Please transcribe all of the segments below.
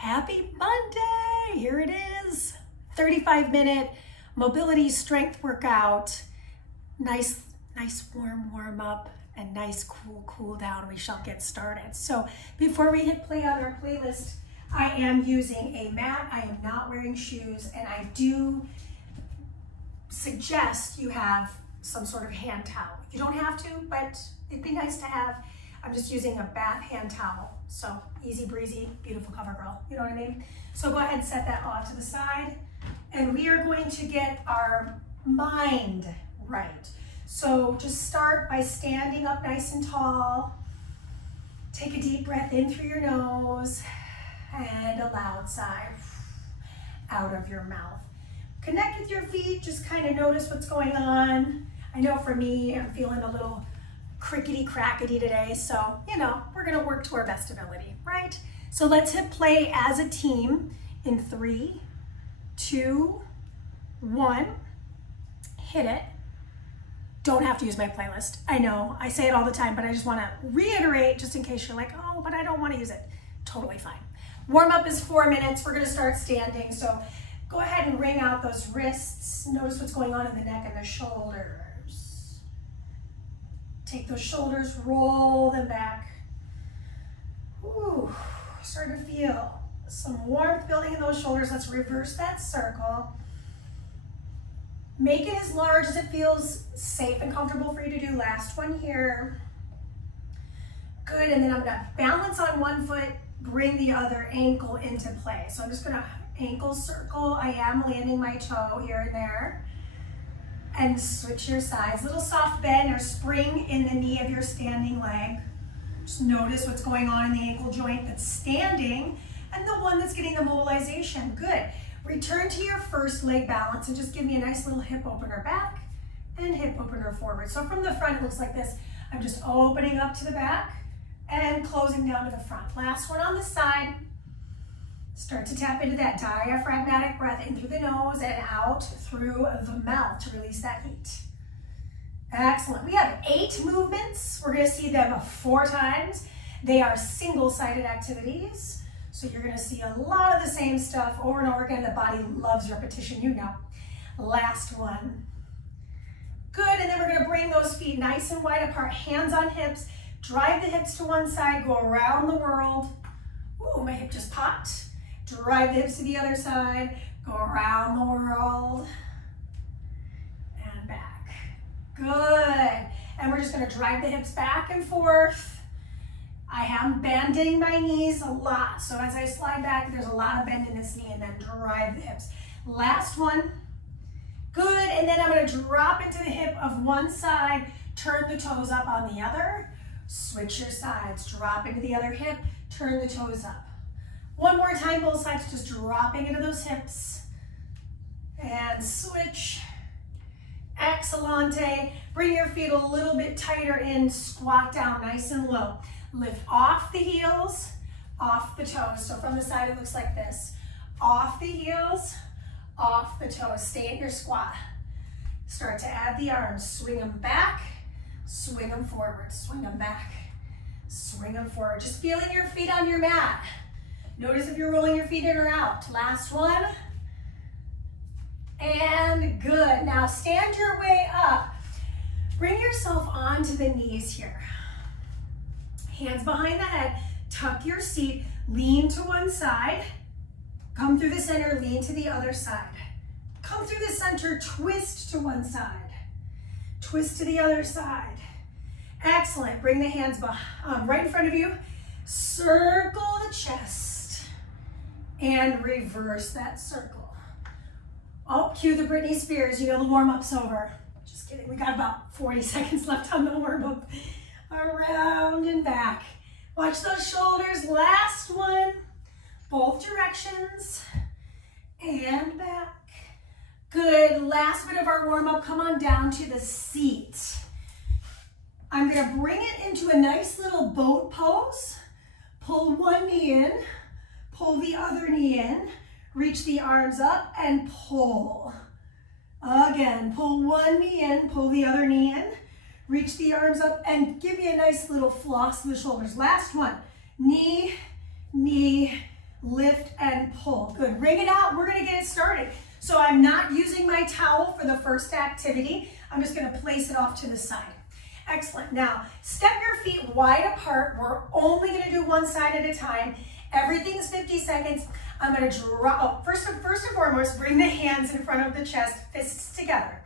Happy Monday! Here it is. 35-minute mobility strength workout. Nice warm up and nice cool down. We shall get started. So before we hit play on our playlist, I am using a mat. I am not wearing shoes, and I do suggest you have some sort of hand towel. You don't have to, but it'd be nice to have. I'm just using a bath hand towel. So easy breezy, beautiful cover girl. You know what I mean? So go ahead and set that off to the side. And we are going to get our mind right. So just start by standing up nice and tall. Take a deep breath in through your nose and a loud sigh out of your mouth. Connect with your feet, just kind of notice what's going on. I know for me, I'm feeling a little crickety-crackety today, so, you know, we're gonna work to our best ability, right? So let's hit play as a team in 3, 2, 1. Hit it. Don't have to use my playlist. I know, I say it all the time, but I just wanna reiterate just in case you're like, oh, but I don't wanna use it. Totally fine. Warm up is 4 minutes. We're gonna start standing, so go ahead and wring out those wrists. Notice what's going on in the neck and the shoulders. Take those shoulders, roll them back. Ooh, start to feel some warmth building in those shoulders. Let's reverse that circle. Make it as large as it feels safe and comfortable for you to do. Last one here. Good, and then I'm gonna balance on one foot, bring the other ankle into play. So I'm just gonna ankle circle. I am landing my toe here and there. And switch your sides. Little soft bend or spring in the knee of your standing leg. Just notice what's going on in the ankle joint that's standing and the one that's getting the mobilization. Good. Return to your first leg balance and just give me a nice little hip opener back and hip opener forward. So from the front, it looks like this. I'm just opening up to the back and closing down to the front. Last one on the side. Start to tap into that diaphragmatic breath in through the nose and out through the mouth to release that heat. Excellent. We have 8 movements. We're going to see them 4 times. They are single-sided activities. So you're going to see a lot of the same stuff over and over again. The body loves repetition, you know. Last one. Good. And then we're going to bring those feet nice and wide apart, hands on hips. Drive the hips to one side, go around the world. Ooh, my hip just popped. Drive the hips to the other side, go around the world, and back. Good. And we're just gonna drive the hips back and forth. I am bending my knees a lot, so as I slide back, there's a lot of bend in this knee, and then drive the hips. Last one. Good, and then I'm gonna drop into the hip of one side, turn the toes up on the other, switch your sides, drop into the other hip, turn the toes up. One more time, both sides, just dropping into those hips. And switch. Excellente. Bring your feet a little bit tighter in, squat down nice and low. Lift off the heels, off the toes. So from the side, it looks like this. Off the heels, off the toes. Stay in your squat. Start to add the arms. Swing them back, swing them forward, swing them back, swing them forward. Just feeling your feet on your mat. Notice if you're rolling your feet in or out. Last one. And good. Now stand your way up. Bring yourself onto the knees here. Hands behind the head. Tuck your seat. Lean to one side. Come through the center. Lean to the other side. Come through the center. Twist to one side. Twist to the other side. Excellent. Bring the hands right in front of you. Circle the chest. And reverse that circle. Oh, cue the Britney Spears. You know the warm-up's over. Just kidding. We got about 40 seconds left on the warm-up. Around and back. Watch those shoulders. Last one. Both directions. And back. Good. Last bit of our warm-up. Come on down to the seat. I'm going to bring it into a nice little boat pose. Pull one knee in. Pull the other knee in, reach the arms up and pull. Again, pull one knee in, pull the other knee in, reach the arms up and give me a nice little floss to the shoulders. Last one, knee, knee, lift Good, wring it out, we're gonna get it started. So I'm not using my towel for the first activity. I'm just gonna place it off to the side. Excellent, now step your feet wide apart. We're only gonna do one side at a time. Everything's 50 seconds. I'm gonna draw, first and foremost, bring the hands in front of the chest, fists together.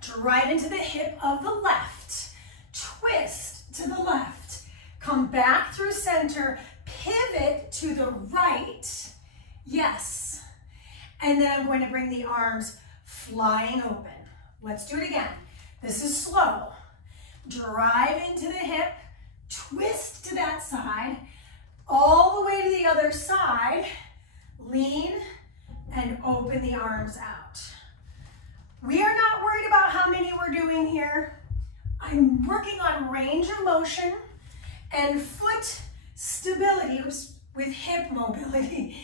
Drive into the hip of the left. Twist to the left. Come back through center, pivot to the right. Yes. And then I'm going to bring the arms flying open. Let's do it again. This is slow. Drive into the hip, twist to that side, all the way to the other side, lean and open the arms out. We are not worried about how many we're doing here. I'm working on range of motion and foot stability with hip mobility.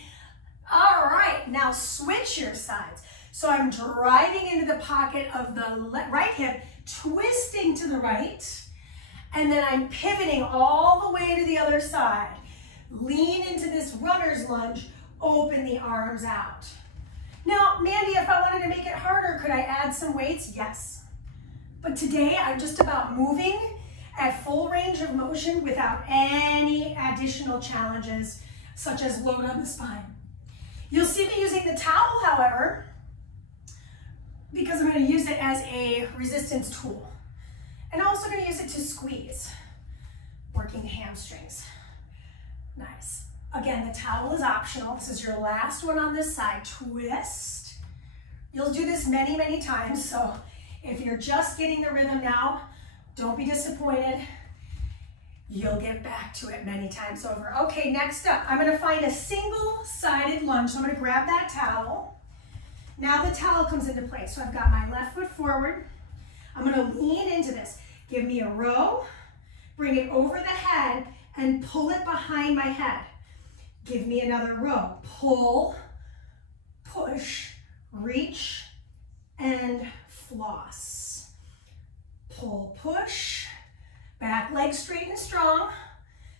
All right, now switch your sides. So I'm driving into the pocket of the right hip, twisting to the right, and then I'm pivoting all the way to the other side. Lean into this runner's lunge, open the arms out. Now, Mandy, if I wanted to make it harder, could I add some weights? Yes. But today, I'm just about moving at full range of motion without any additional challenges, such as load on the spine. You'll see me using the towel, however, because I'm going to use it as a resistance tool. And I'm also going to use it to squeeze, working the hamstrings. Nice. Again, the towel is optional. This is your last one on this side. Twist. You'll do this many, many times. So if you're just getting the rhythm now, don't be disappointed. You'll get back to it many times over. Okay, next up, I'm gonna find a single-sided lunge. So I'm gonna grab that towel. Now the towel comes into place. So I've got my left foot forward. I'm gonna lean into this. Give me a row, bring it over the head, and pull it behind my head. Give me another row. Pull, push, reach, and floss. Pull, push, back leg straight and strong.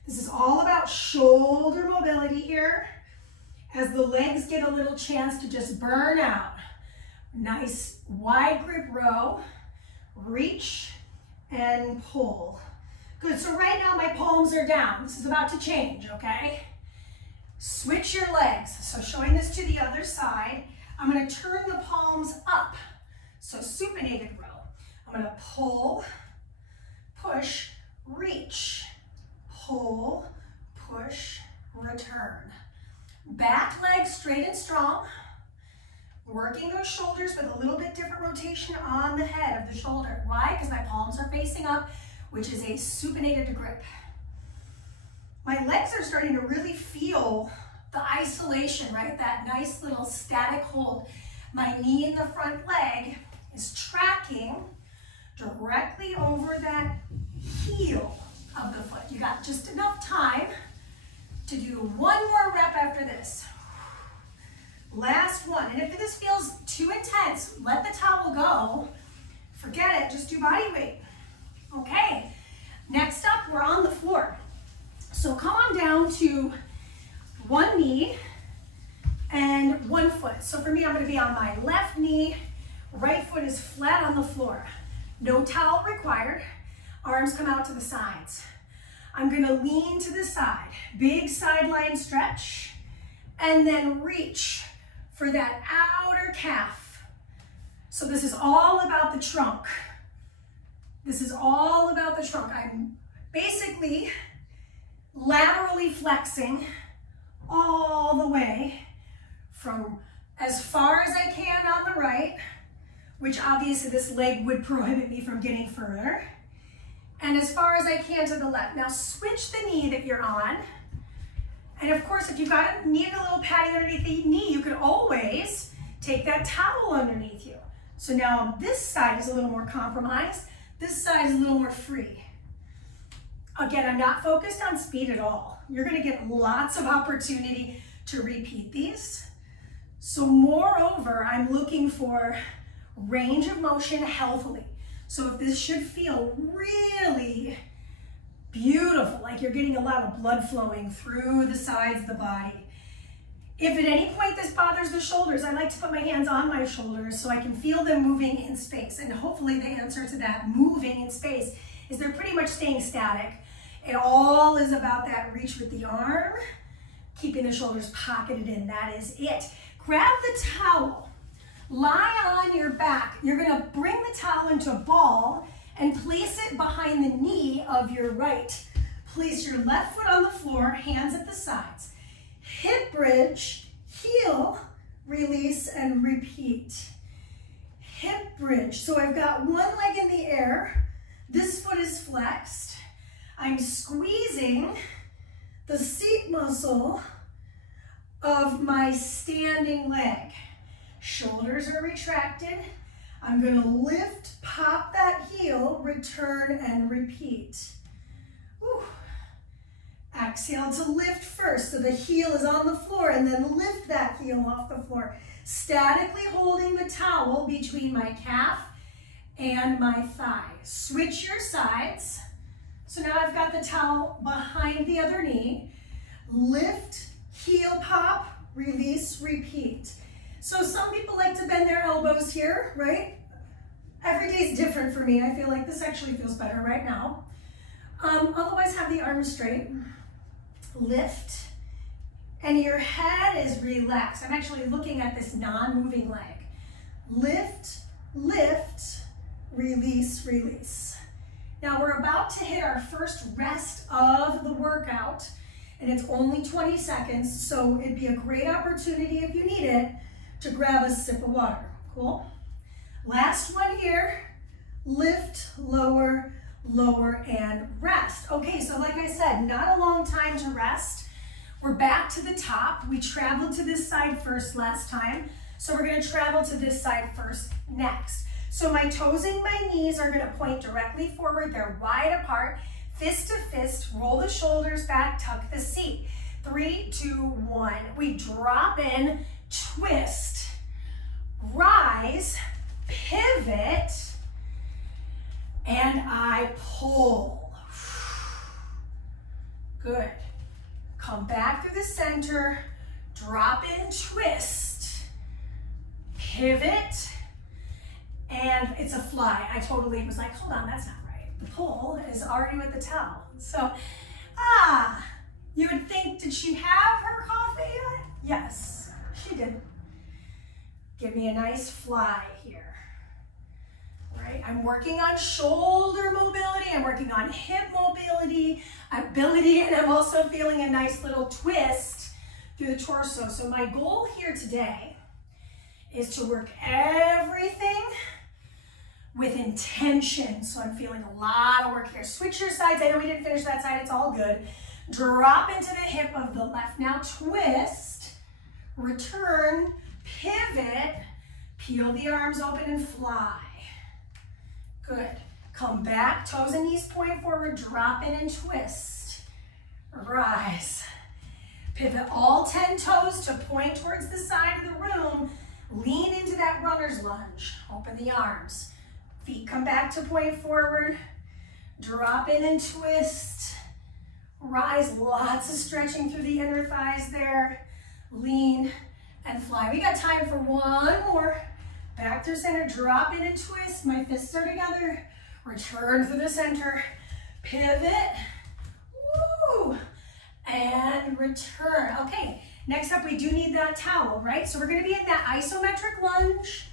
This is all about shoulder mobility here. As the legs get a little chance to just burn out. Nice wide grip row, reach, and pull. Good, so right now my palms are down. This is about to change, okay? Switch your legs. So showing this to the other side, I'm gonna turn the palms up. So supinated row. I'm gonna pull, push, reach, pull, push, return. Back leg straight and strong. Working those shoulders with a little bit different rotation on the head of the shoulder. Why? Because my palms are facing up, which is a supinated grip. My legs are starting to really feel the isolation, right? That nice little static hold. My knee in the front leg is tracking directly over that heel of the foot. You got just enough time to do one more rep after this. Last one. And if this feels too intense, let the towel go. Forget it, just do body weight. Okay, next up, we're on the floor. So come on down to one knee and one foot. So for me, I'm gonna be on my left knee, right foot is flat on the floor. No towel required. Arms come out to the sides. I'm gonna lean to the side, big sideline stretch, and then reach for that outer calf. So this is all about the trunk. This is all about the trunk. I'm basically laterally flexing all the way from as far as I can on the right, which obviously this leg would prohibit me from getting further, and as far as I can to the left. Now switch the knee that you're on. And of course, if you've got a knee and a little padding underneath the knee, you could always take that towel underneath you. So now this side is a little more compromised. This side is a little more free. Again, I'm not focused on speed at all. You're gonna get lots of opportunity to repeat these. So moreover, I'm looking for range of motion healthily. So if this should feel really beautiful, like you're getting a lot of blood flowing through the sides of the body, If at any point this bothers the shoulders, I like to put my hands on my shoulders so I can feel them moving in space. And hopefully the answer to that moving in space is they're pretty much staying static. It all is about that reach with the arm, keeping the shoulders pocketed in. That is it. Grab the towel, lie on your back. You're gonna bring the towel into a ball and place it behind the knee of your right. Place your left foot on the floor, hands at the sides. Hip bridge, heel, release, and repeat. Hip bridge. So I've got one leg in the air. This foot is flexed. I'm squeezing the seat muscle of my standing leg. Shoulders are retracted. I'm going to lift, pop that heel, return, and repeat. Whew. Exhale to lift first, so the heel is on the floor, and then lift that heel off the floor. Statically holding the towel between my calf and my thigh. Switch your sides. So now I've got the towel behind the other knee. Lift, heel pop, release, repeat. So some people like to bend their elbows here, right? Every day is different for me. I feel like this actually feels better right now. Otherwise, have the arms straight. Lift, and your head is relaxed. I'm actually looking at this non-moving leg. Lift, lift, release, release. Now we're about to hit our first rest of the workout, and it's only 20 seconds, so it'd be a great opportunity if you need it to grab a sip of water. Cool? Last one here. Lift, lower, lower, and rest. Okay, so like I said, not a long time to rest. We're back to the top. We traveled to this side first last time, so we're gonna travel to this side first next. So my toes and my knees are gonna point directly forward. They're wide apart, fist to fist. Roll the shoulders back, tuck the seat. 3, 2, 1. We drop in, twist, rise, pivot, and I pull. Good. Come back through the center, drop in, twist, pivot, and it's a fly. I totally was like, hold on, that's not right. The pull is already with the towel. So, you would think, did she have her coffee yet? Yes, she did. Give me a nice fly here. Right? I'm working on shoulder mobility, I'm working on hip mobility, and I'm also feeling a nice little twist through the torso. So my goal here today is to work everything with intention. So I'm feeling a lot of work here. Switch your sides. I know we didn't finish that side, it's all good. Drop into the hip of the left. Now twist, return, pivot, peel the arms open and fly. Good. Come back, toes and knees point forward, drop in and twist. Rise. Pivot all 10 toes to point towards the side of the room. Lean into that runner's lunge. Open the arms. Feet come back to point forward. Drop in and twist. Rise. Lots of stretching through the inner thighs there. Lean and fly. We got time for one more. Back through center, drop in and twist. My fists are together. Return through the center. Pivot. Woo! And return. Okay, next up we do need that towel, right? So we're gonna be in that isometric lunge.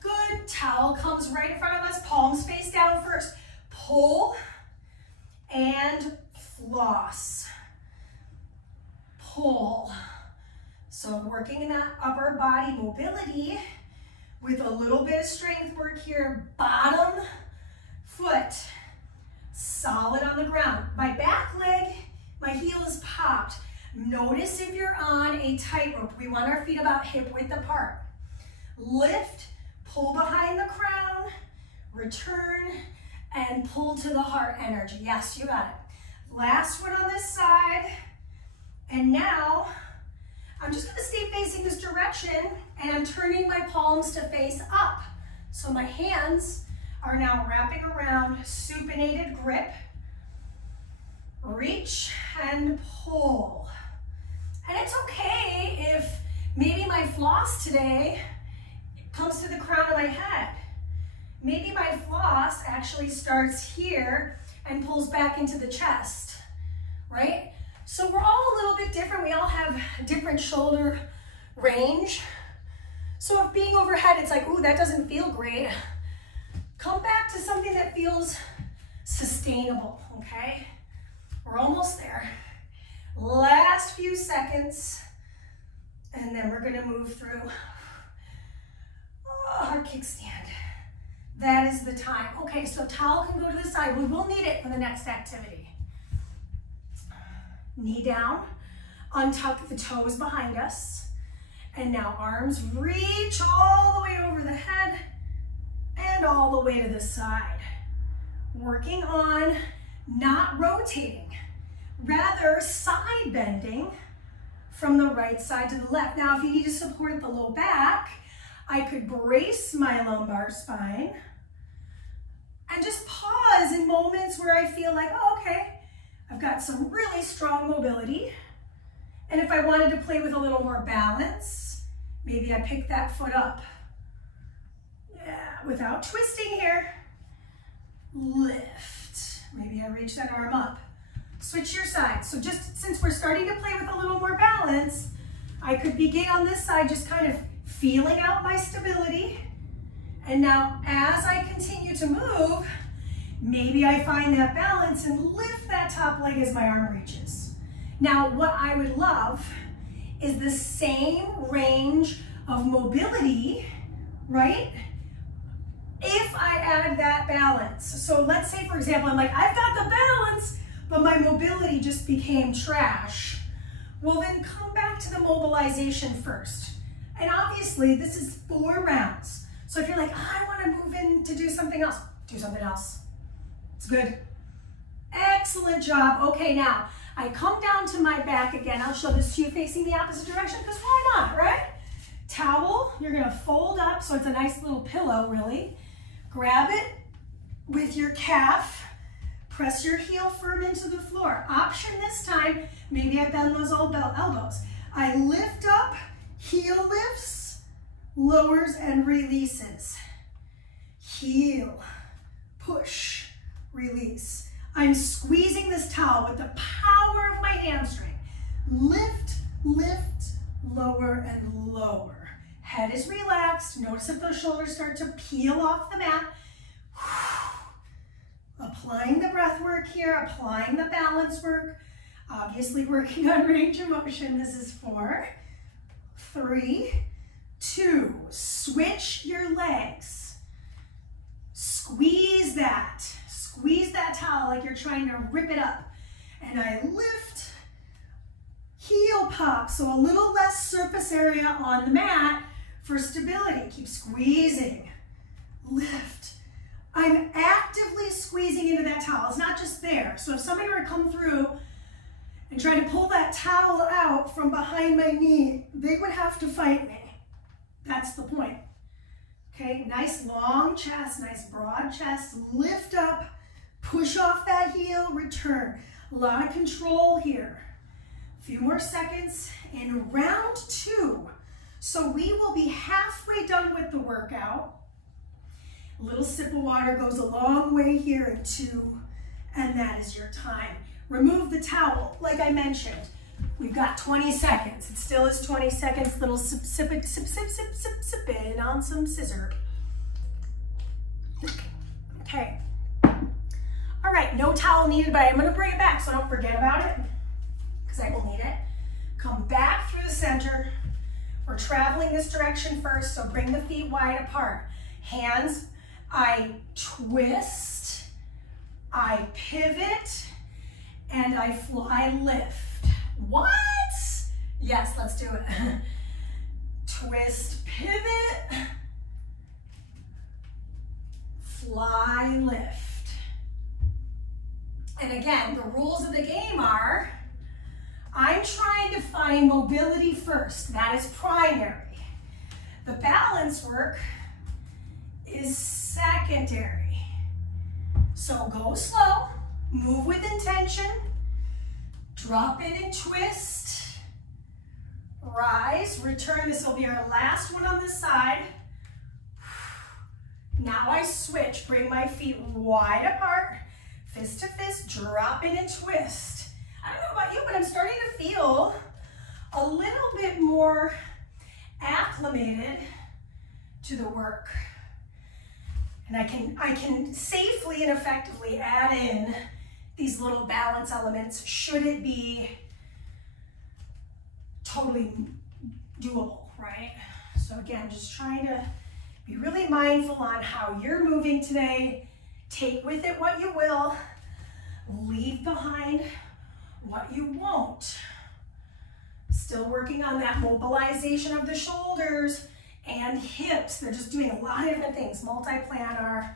Good, towel comes right in front of us, palms face down first. Pull and floss. Pull. So working in that upper body mobility with a little bit of strength work here. Bottom foot solid on the ground. My back leg, my heel is popped. Notice if you're on a tightrope. We want our feet about hip width apart. Lift, pull behind the crown, return, and pull to the heart energy. Yes, you got it. Last one on this side. And now, I'm just gonna stay facing this direction, and I'm turning my palms to face up. So my hands are now wrapping around supinated grip. Reach and pull. And it's okay Maybe my floss today comes to the crown of my head. Maybe my floss actually starts here and pulls back into the chest, right? So we're all a little bit different. We all have different shoulder range. So if being overhead, it's like, ooh, that doesn't feel great. Come back to something that feels sustainable, okay? We're almost there. Last few seconds, and then we're gonna move through our kickstand. That is the time. Okay, so towel can go to the side. We will need it for the next activity. Knee down, untuck the toes behind us, and now arms reach all the way over the head and all the way to the side. Working on not rotating, rather side bending from the right side to the left. Now, if you need to support the low back, I could brace my lumbar spine and just pause in moments where I feel like, oh, okay, I've got some really strong mobility. And if I wanted to play with a little more balance, maybe I pick that foot up. Yeah, without twisting here. Lift. Maybe I reach that arm up. Switch your side. So just since we're starting to play with a little more balance, I could begin on this side just kind of feeling out my stability. And now as I continue to move, maybe I find that balance and lift that top leg as my arm reaches. Now, what I would love is the same range of mobility, right? If I add that balance. So let's say, for example, I'm like, I've got the balance, but my mobility just became trash. Well, then come back to the mobilization first. And obviously, this is 4 rounds. So if you're like, I want to move in to do something else, do something else. It's good. Excellent job. Okay, now I come down to my back again. I'll show this to you facing the opposite direction because why not, right? Towel, you're going to fold up so it's a nice little pillow, really. Grab it with your calf. Press your heel firm into the floor. Option this time, maybe I bend those old elbows. I lift up, heel lifts, lowers and releases. Heel, push, release. I'm squeezing this towel with the power of my hamstring. Lift, lift, lower and lower. Head is relaxed. Notice if those shoulders start to peel off the mat. Applying the breath work here, applying the balance work, obviously working on range of motion. This is 4, 3, 2. Switch your legs. Squeeze that towel like you're trying to rip it up. And I lift, heel pop, so a little less surface area on the mat for stability. Keep squeezing, lift. I'm actively squeezing into that towel. It's not just there. So if somebody were to come through and try to pull that towel out from behind my knee, they would have to fight me. That's the point. Okay, nice long chest, nice broad chest. Lift up, push off that heel, return. A lot of control here. A few more seconds in round 2. So we will be halfway done with the workout. A little sip of water goes a long way here in 2, and that is your time. Remove the towel, like I mentioned. We've got 20 seconds. It still is 20 seconds. Little sip in on some scissor. Okay. All right, no towel needed, but I'm gonna bring it back so don't forget about it, because I will need it. Come back through the center. We're traveling this direction first, so bring the feet wide apart. Hands, I twist, I pivot, and I fly lift. What? Yes, let's do it. Twist, pivot, fly, lift. And again, the rules of the game are, I'm trying to find mobility first. That is primary. The balance work is secondary. So go slow, move with intention, drop in and twist, rise, return. This will be our last one on this side. Now I switch, bring my feet wide apart, fist to fist, drop in and twist. I don't know about you, but I'm starting to feel a little bit more acclimated to the work. And I can safely and effectively add in these little balance elements should it be totally doable, right? So again, just trying to be really mindful on how you're moving today. Take with it what you will. Leave behind what you won't. Still working on that mobilization of the shoulders and hips. They're just doing a lot of different things. Multi-planar.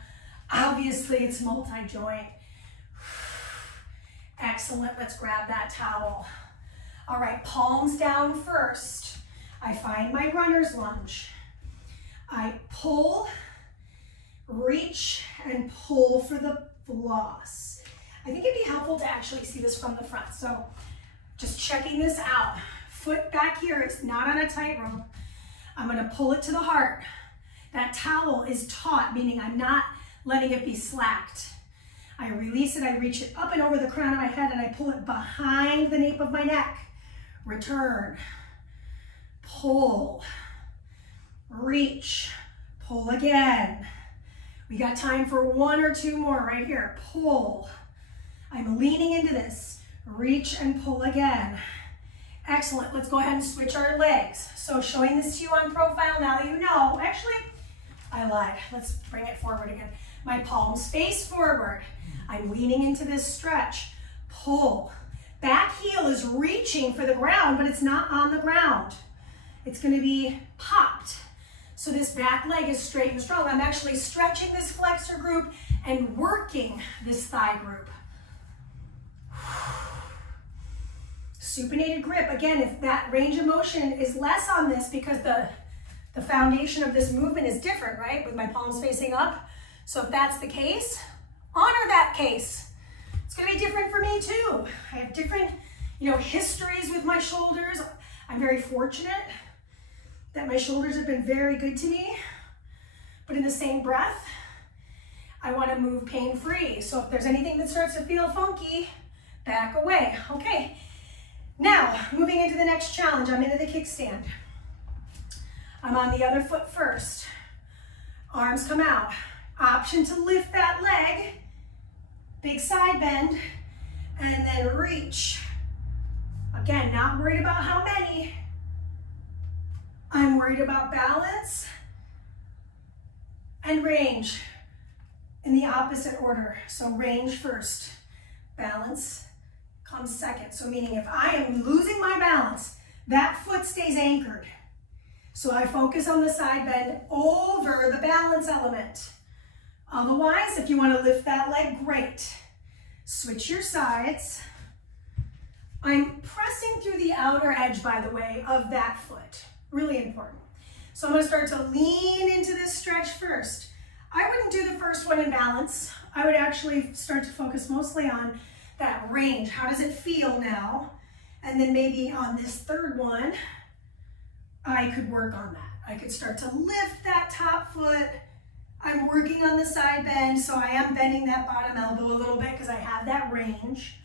Obviously, it's multi-joint. Excellent. Let's grab that towel. All right, palms down first. I find my runner's lunge. I pull, reach, and pull for the floss. I think it'd be helpful to actually see this from the front. So just checking this out. Foot back here, it's not on a tightrope. I'm gonna pull it to the heart. That towel is taut, meaning I'm not letting it be slacked. I release it, I reach it up and over the crown of my head, and I pull it behind the nape of my neck. Return, pull, reach, pull again. We got time for one or two more right here. Pull. I'm leaning into this. Reach and pull again. Excellent. Let's go ahead and switch our legs. So showing this to you on profile now that you know. Actually, I lied. Let's bring it forward again. My palms face forward. I'm leaning into this stretch. Pull. Back heel is reaching for the ground, but it's not on the ground. It's going to be popped. So this back leg is straight and strong. I'm actually stretching this flexor group and working this thigh group. Supinated grip. Again, if that range of motion is less on this because the foundation of this movement is different, right? With my palms facing up. So if that's the case, honor that case. It's going to be different for me too. I have different, histories with my shoulders. I'm very fortunate that my shoulders have been very good to me. But in the same breath, I want to move pain-free. So if there's anything that starts to feel funky, back away. Okay. Now, moving into the next challenge, I'm into the kickstand. I'm on the other foot first. Arms come out. Option to lift that leg. Big side bend. And then reach. Again, not worried about how many. I'm worried about balance and range in the opposite order. So range first, balance comes second. So meaning if I am losing my balance, that foot stays anchored. So I focus on the side bend over the balance element. Otherwise, if you want to lift that leg, great. Switch your sides. I'm pressing through the outer edge, by the way, of that foot. Really important. So I'm going to start to lean into this stretch first. I wouldn't do the first one in balance. I would actually start to focus mostly on that range. How does it feel now? And then maybe on this third one, I could work on that. I could start to lift that top foot. I'm working on the side bend, so I am bending that bottom elbow a little bit because I have that range.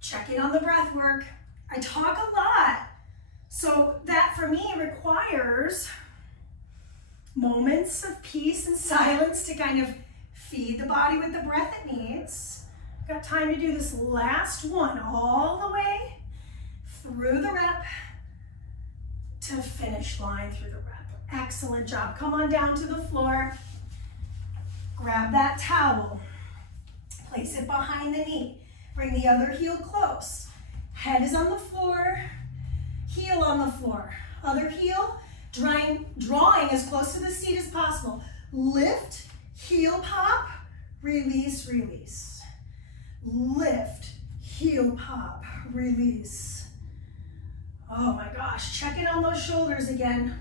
Check in on the breath work. I talk a lot. So that for me requires moments of peace and silence to kind of feed the body with the breath it needs. Got time to do this last one all the way through the rep to finish line through the rep. Excellent job. Come on down to the floor. Grab that towel. Place it behind the knee. Bring the other heel close. Head is on the floor. Heel on the floor. Other heel, drawing as close to the seat as possible. Lift, heel pop, release, release. Lift, heel pop, release. Oh my gosh, check in on those shoulders again,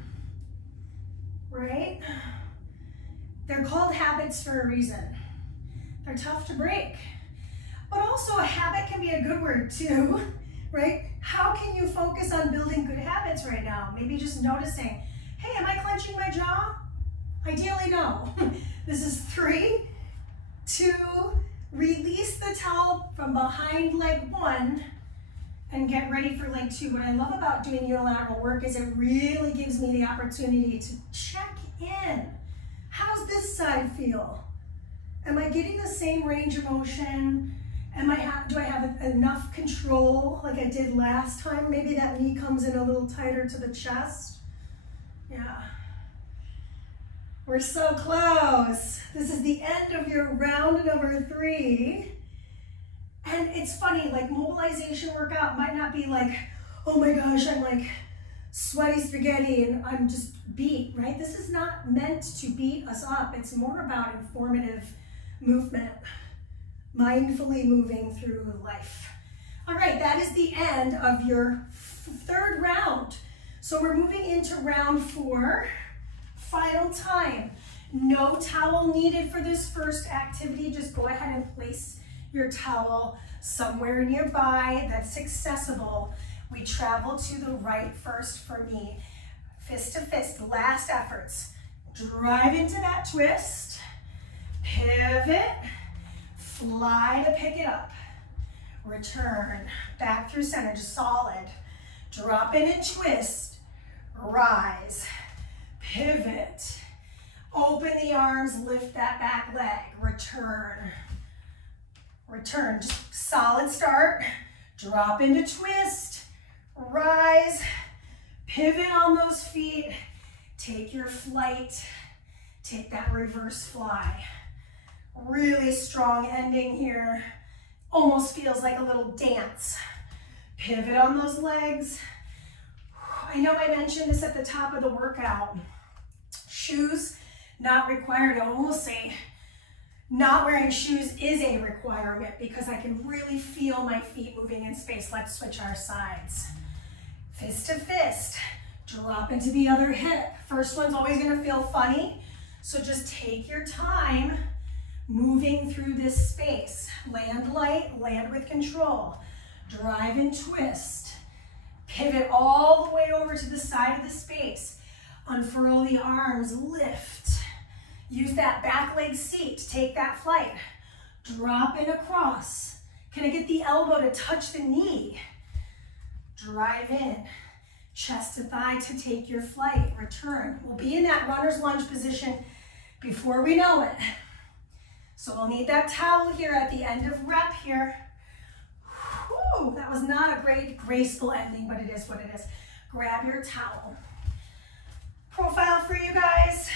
right? They're called habits for a reason. They're tough to break. But also a habit can be a good word too, right? How can helping you focus on building good habits right now. Maybe just noticing, hey, am I clenching my jaw? Ideally, no. This is 3, 2, release the towel from behind leg 1 and get ready for leg 2. What I love about doing unilateral work is it really gives me the opportunity to check in. How's this side feel? Am I getting the same range of motion? Do I have enough control like I did last time? Maybe that knee comes in a little tighter to the chest. Yeah. We're so close. This is the end of your round number 3. And it's funny, like mobilization workout might not be like, oh my gosh, I'm like sweaty spaghetti and I'm just beat, right? This is not meant to beat us up. It's more about informative movement, mindfully moving through life. All right, that is the end of your 3rd round. So we're moving into round 4, final time. No towel needed for this first activity. Just go ahead and place your towel somewhere nearby that's accessible. We travel to the right first for me. Fist to fist, last efforts. Drive into that twist, pivot, fly to pick it up. Return, back through center, just solid. Drop in and twist, rise, pivot. Open the arms, lift that back leg, return. Return, just solid start. Drop into twist, rise, pivot on those feet. Take your flight, take that reverse fly. Really strong ending here. Almost feels like a little dance. Pivot on those legs. I know I mentioned this at the top of the workout. Shoes, not required. I almost say not wearing shoes is a requirement because I can really feel my feet moving in space. Let's switch our sides. Fist to fist, drop into the other hip. First one's always gonna feel funny, so just take your time moving through this space. Land light, land with control. Drive and twist. Pivot all the way over to the side of the space. Unfurl the arms, lift. Use that back leg seat to take that flight. Drop in across. Can I get the elbow to touch the knee? Drive in. Chest to thigh to take your flight. Return. We'll be in that runner's lunge position before we know it. So we'll need that towel here at the end of rep here. Whew, that was not a great graceful ending, but it is what it is. Grab your towel. Profile for you guys.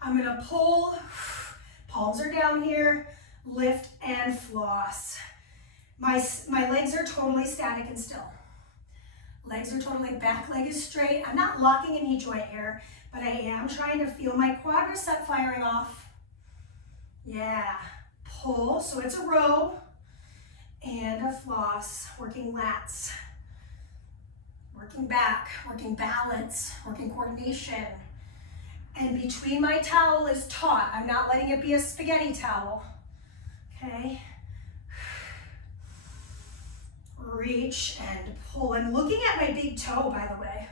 I'm gonna pull, palms are down here, lift and floss. My legs are totally static and still. Legs are totally, back leg is straight. I'm not locking a knee joint here, but I am trying to feel my quadricep firing off. Yeah, pull, so it's a row and a floss, working lats, working back, working balance, working coordination. And between my towel is taut. I'm not letting it be a spaghetti towel, okay? Reach and pull. I'm looking at my big toe, by the way.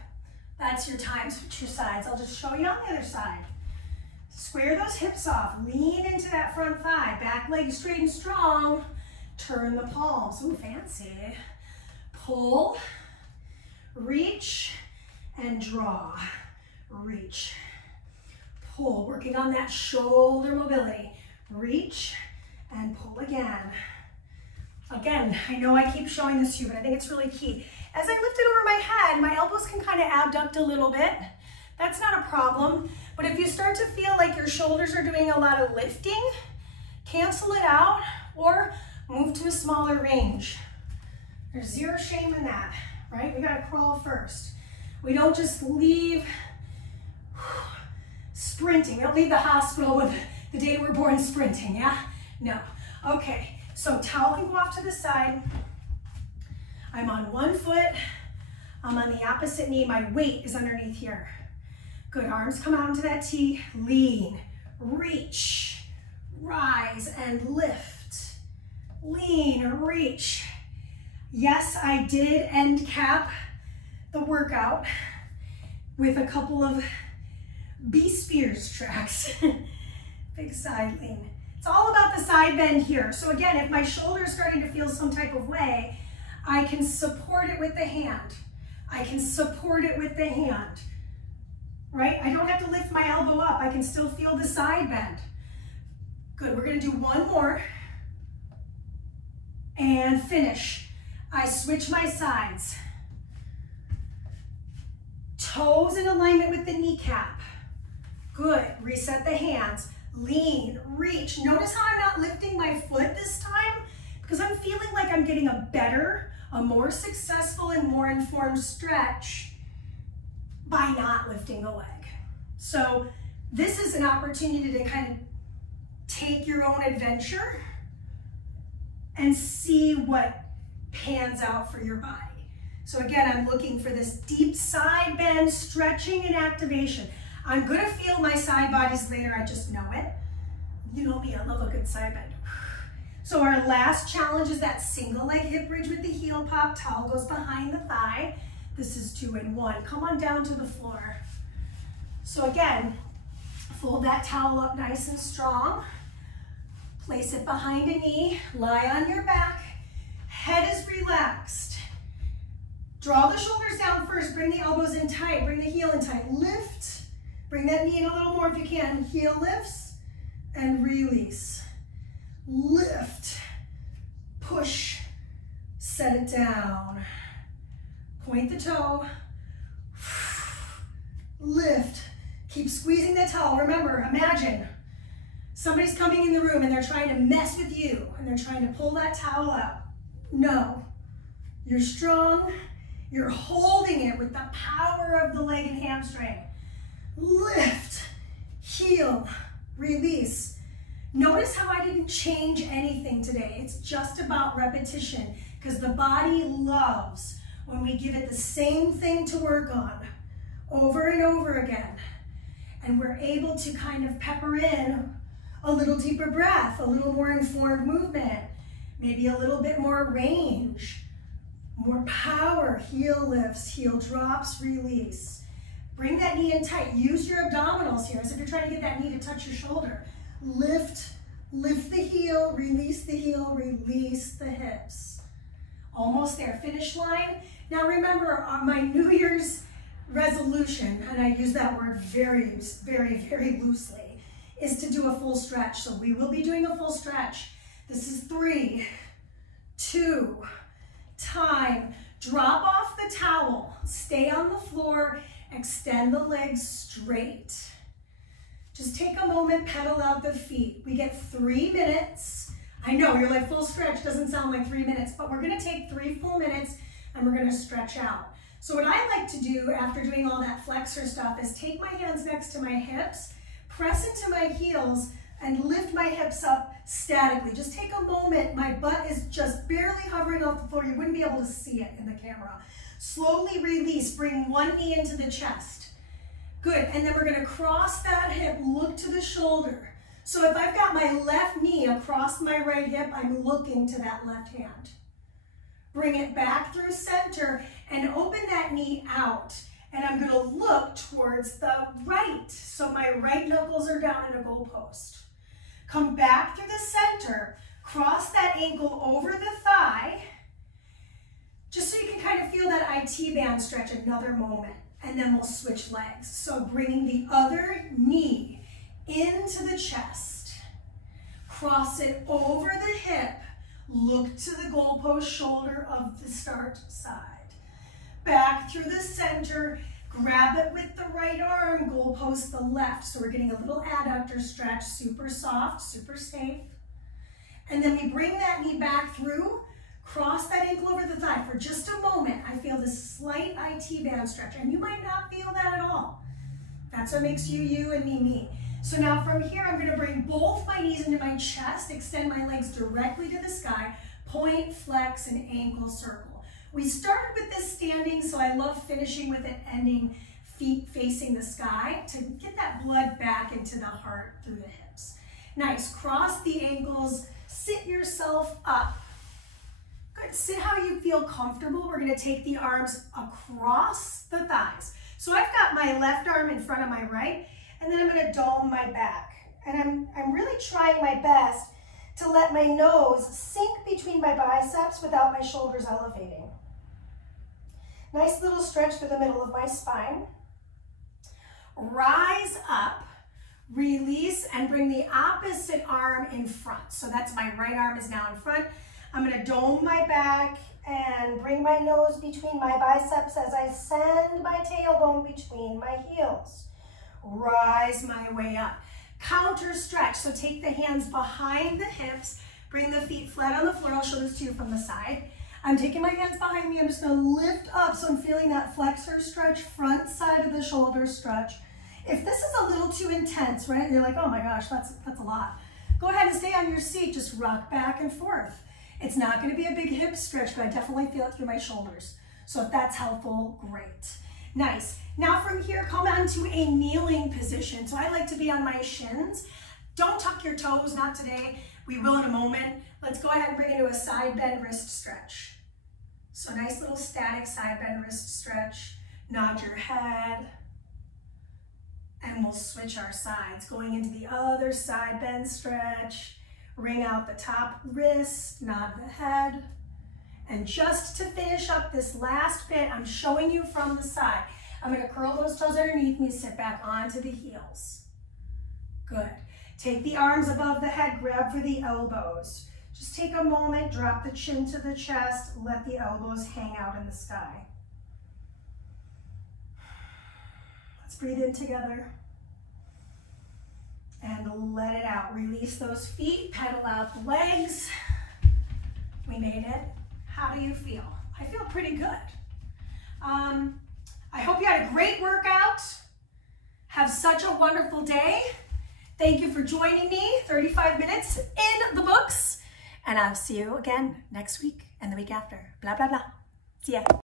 That's your time, switch your sides. I'll just show you on the other side. Square those hips off, lean into that front thigh, back leg straight and strong. Turn the palms, ooh, fancy. Pull, reach, and draw. Reach, pull, working on that shoulder mobility. Reach, and pull again. Again, I know I keep showing this to you, but I think it's really key. As I lift it over my head, my elbows can kind of abduct a little bit. That's not a problem. But if you start to feel like your shoulders are doing a lot of lifting, cancel it out or move to a smaller range. There's zero shame in that, right? We gotta crawl first. We don't just leave sprinting. We don't leave the hospital with the day we're born sprinting, yeah? No. Okay, so towel can go off to the side. I'm on one foot. I'm on the opposite knee. My weight is underneath here. Good, arms come out into that T, lean, reach, rise and lift, lean, reach. Yes, I did end cap the workout with a couple of B Spears tracks. Big side lean. It's all about the side bend here. So again, if my shoulder is starting to feel some type of way, I can support it with the hand. I can support it with the hand, right? I don't have to lift my elbow up. I can still feel the side bend. Good, we're gonna do one more and finish. I switch my sides. Toes in alignment with the kneecap. Good, reset the hands. Lean, reach. Notice how I'm not lifting my foot this time because I'm feeling like I'm getting a better, a more successful and more informed stretch by not lifting the leg. So this is an opportunity to kind of take your own adventure and see what pans out for your body. So again, I'm looking for this deep side bend, stretching and activation. I'm gonna feel my side bodies later, I just know it. You know me, I love a good side bend. So our last challenge is that single leg hip bridge with the heel pop. Towel goes behind the thigh. This is 2 and 1. Come on down to the floor. So again, fold that towel up nice and strong. Place it behind a knee, lie on your back. Head is relaxed. Draw the shoulders down first, bring the elbows in tight, bring the heel in tight. Lift, bring that knee in a little more if you can. Heel lifts and release. Lift, push, set it down. Point the toe, lift. Keep squeezing the towel. Remember, imagine somebody's coming in the room and they're trying to mess with you and they're trying to pull that towel out. No, you're strong. You're holding it with the power of the leg and hamstring. Lift, heel, release. Notice how I didn't change anything today. It's just about repetition because the body loves when we give it the same thing to work on over and over again. And we're able to kind of pepper in a little deeper breath, a little more informed movement, maybe a little bit more range, more power. Heel lifts, heel drops, release. Bring that knee in tight. Use your abdominals here as if you're trying to get that knee to touch your shoulder. Lift, lift the heel, release the hips. Almost there, finish line. Now remember, on my New Year's resolution, and I use that word very, very, very loosely, is to do a full stretch. So we will be doing a full stretch. This is 3, 2, time. Drop off the towel, stay on the floor, extend the legs straight. Just take a moment, pedal out the feet. We get 3 minutes. I know, you're like, full stretch doesn't sound like 3 minutes, but we're gonna take 3 full minutes and we're gonna stretch out. So what I like to do after doing all that flexor stuff is take my hands next to my hips, press into my heels, and lift my hips up statically. Just take a moment. My butt is just barely hovering off the floor. You wouldn't be able to see it in the camera. Slowly release, bring one knee into the chest. Good, and then we're gonna cross that hip, look to the shoulder. So if I've got my left knee across my right hip, I'm looking to that left hand. Bring it back through center and open that knee out. And I'm gonna look towards the right. So my right knuckles are down in a goalpost. Come back through the center, cross that ankle over the thigh, just so you can kind of feel that IT band stretch another moment. And then we'll switch legs. So bringing the other knee into the chest, cross it over the hip, look to the goalpost shoulder of the start side. Back through the center, grab it with the right arm, goalpost the left. So we're getting a little adductor stretch, super soft, super safe. And then we bring that knee back through, cross that ankle over the thigh. For just a moment, I feel this slight IT band stretch, and you might not feel that at all. That's what makes you, you, and me, me. So now from here, I'm gonna bring both my knees into my chest, extend my legs directly to the sky, point, flex, and ankle circle. We started with this standing, so I love finishing with it ending feet facing the sky to get that blood back into the heart through the hips. Nice, cross the ankles, sit yourself up. Good, sit how you feel comfortable. We're gonna take the arms across the thighs. So I've got my left arm in front of my right, and then I'm gonna dome my back. And I'm really trying my best to let my nose sink between my biceps without my shoulders elevating. Nice little stretch through the middle of my spine. Rise up, release, and bring the opposite arm in front. So that's my right arm is now in front. I'm gonna dome my back and bring my nose between my biceps as I send my tailbone between my heels. Rise my way up. Counter stretch, so take the hands behind the hips, bring the feet flat on the floor. I'll show this to you from the side. I'm taking my hands behind me. I'm just gonna lift up, so I'm feeling that flexor stretch, front side of the shoulder stretch. If this is a little too intense, right, you're like, oh my gosh, that's a lot. Go ahead and stay on your seat, just rock back and forth. It's not gonna be a big hip stretch, but I definitely feel it through my shoulders. So if that's helpful, great. Nice. Now from here, come onto a kneeling position. So I like to be on my shins. Don't tuck your toes, not today. We will in a moment. Let's go ahead and bring it to a side bend wrist stretch. So nice little static side bend wrist stretch. Nod your head. And we'll switch our sides. Going into the other side bend stretch. Wring out the top wrist, nod the head. And just to finish up this last bit, I'm showing you from the side. I'm gonna curl those toes underneath me, sit back onto the heels. Good. Take the arms above the head, grab for the elbows. Just take a moment, drop the chin to the chest, let the elbows hang out in the sky. Let's breathe in together. And let it out. Release those feet, pedal out the legs. We made it. How do you feel? I feel pretty good. I hope you had a great workout. Have such a wonderful day. Thank you for joining me. 35 minutes in the books. And I'll see you again next week and the week after. Blah, blah, blah. See ya.